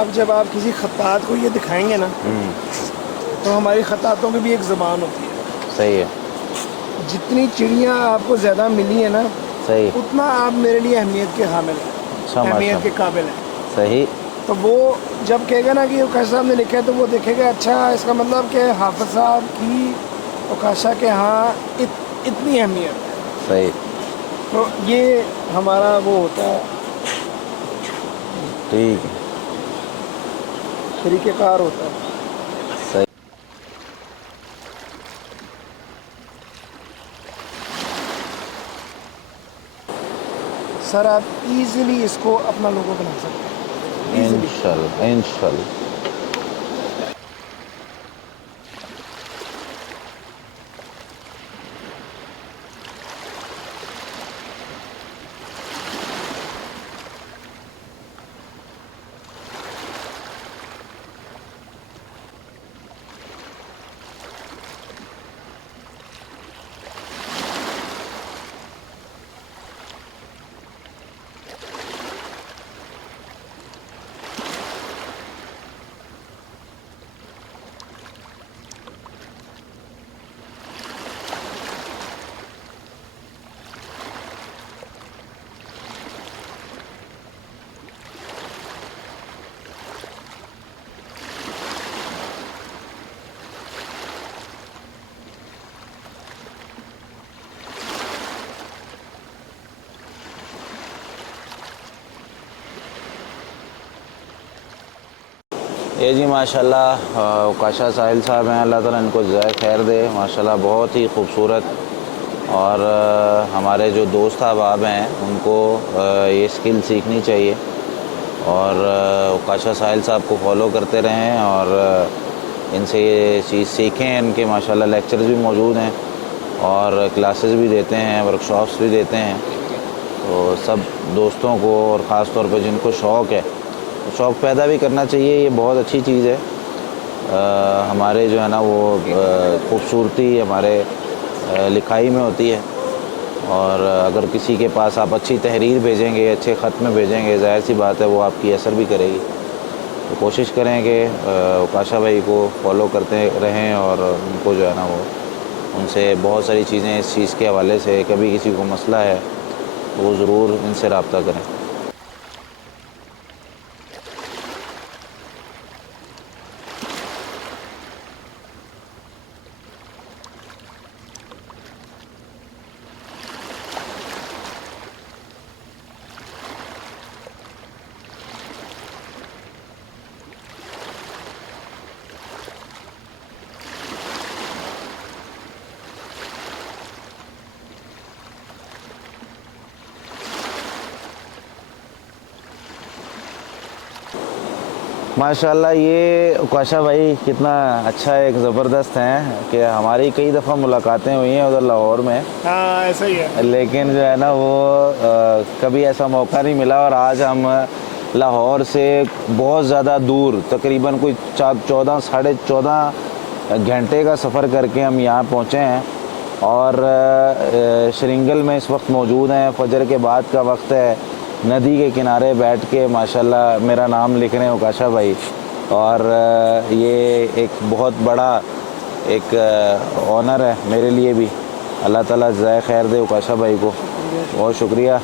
अब जब आप किसी खत्तात को ये दिखाएंगे ना, तो हमारी खत्तातों की भी एक ज़बान होती है। सही है। जितनी चिड़ियाँ आपको ज़्यादा मिली है ना, सही। उतना आप मेरे लिए अहमियत के हामिल हैं, अच्छा अहमियत के माशाल्लाह। काबिल हैं। सही। तो वो जब कहेगा ना कि उकाशा साहब ने लिखा है, तो वो देखेगा अच्छा इसका मतलब कि हाफिज साहब की उकाशा के यहाँ इतनी अहमियत है। सही। तो ये हमारा वो होता है, ठीक है। तरीक़ेकार होता है। सही। सर आप इजीली इसको अपना लोगो बना सकते हैं, इजीली। इंशाल्लाह इंशाल्लाह। ये जी माशाल्लाह उकाशा साहिल साहब हैं, अल्लाह ताला इनको ज़ाय खैर दे। माशाल्लाह बहुत ही खूबसूरत। और हमारे जो दोस्त अहबाब हैं उनको ये स्किल सीखनी चाहिए और उकाशा साहिल साहब को फॉलो करते रहें और इनसे ये चीज़ सीखें। इनके माशाल्लाह लेक्चर्स भी मौजूद हैं और क्लासेस भी देते हैं, वर्कशॉप्स भी देते हैं। तो सब दोस्तों को और ख़ास तौर पर जिनको शौक़ है, शौक़ पैदा भी करना चाहिए। ये बहुत अच्छी चीज़ है। हमारे जो है ना वो खूबसूरती हमारे लिखाई में होती है। और अगर किसी के पास आप अच्छी तहरीर भेजेंगे, अच्छे ख़त में भेजेंगे, ज़ाहिर सी बात है वो आपकी असर भी करेगी। तो कोशिश करें कि उकाशा भाई को फॉलो करते रहें और उनको जो है ना वो उनसे बहुत सारी चीज़ें इस चीज़ के हवाले से, कभी किसी को मसला है तो वो ज़रूर इनसे रब्ता करें। माशाल्लाह ये उकाशा भाई कितना अच्छा एक ज़बरदस्त हैं कि हमारी कई दफ़ा मुलाकातें हुई हैं उधर लाहौर में। हाँ ऐसा ही है। लेकिन जो है ना वो कभी ऐसा मौका नहीं मिला और आज हम लाहौर से बहुत ज़्यादा दूर, तकरीबन कोई 14 साढ़े 14 घंटे का सफ़र करके हम यहाँ पहुँचे हैं और शरिंगल में इस वक्त मौजूद हैं। फजर के बाद का वक्त है, नदी के किनारे बैठ के माशाल्लाह मेरा नाम लिख रहे हैं उकाशा भाई। और ये एक बहुत बड़ा एक ऑनर है मेरे लिए भी। अल्लाह ताला ज़ाय खैर दे उकाशा भाई को, बहुत शुक्रिया।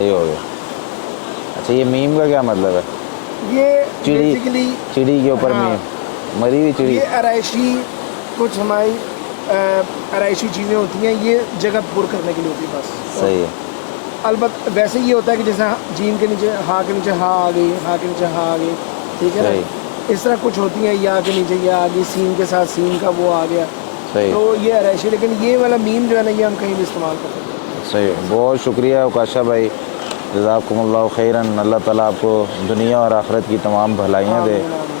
सही हो गया। अच्छा ये मीम का क्या मतलब है? ये चिड़ी, बेसिकली चिड़ी के ऊपर हाँ, मीम। मरी हुई चिड़ी। ये आराइशी कुछ हमारी आराइशी चीज़ें होती हैं, ये जगह पुर करने के लिए होती है बस। सही है। अलबत्त वैसे ये होता है कि जैसे जीन के नीचे हा के नीचे हा आ गई, हा के नीचे हा आ गई, ठीक है सही। ना। इस तरह कुछ होती हैं, या के नीचे या आ गई, सीन के साथ सीन का वो आ गया, सही तो ये आराइशी। लेकिन ये वाला मीम जो है ना, ये हम कहीं भी इस्तेमाल कर सकते हैं। सही। बहुत शुक्रिया उकाशा भाई, जज़ाकुमुल्लाह खैरन। अल्लाह ताला आपको दुनिया और आखिरत की तमाम भलाइयाँ दे। आमीन, आमीन।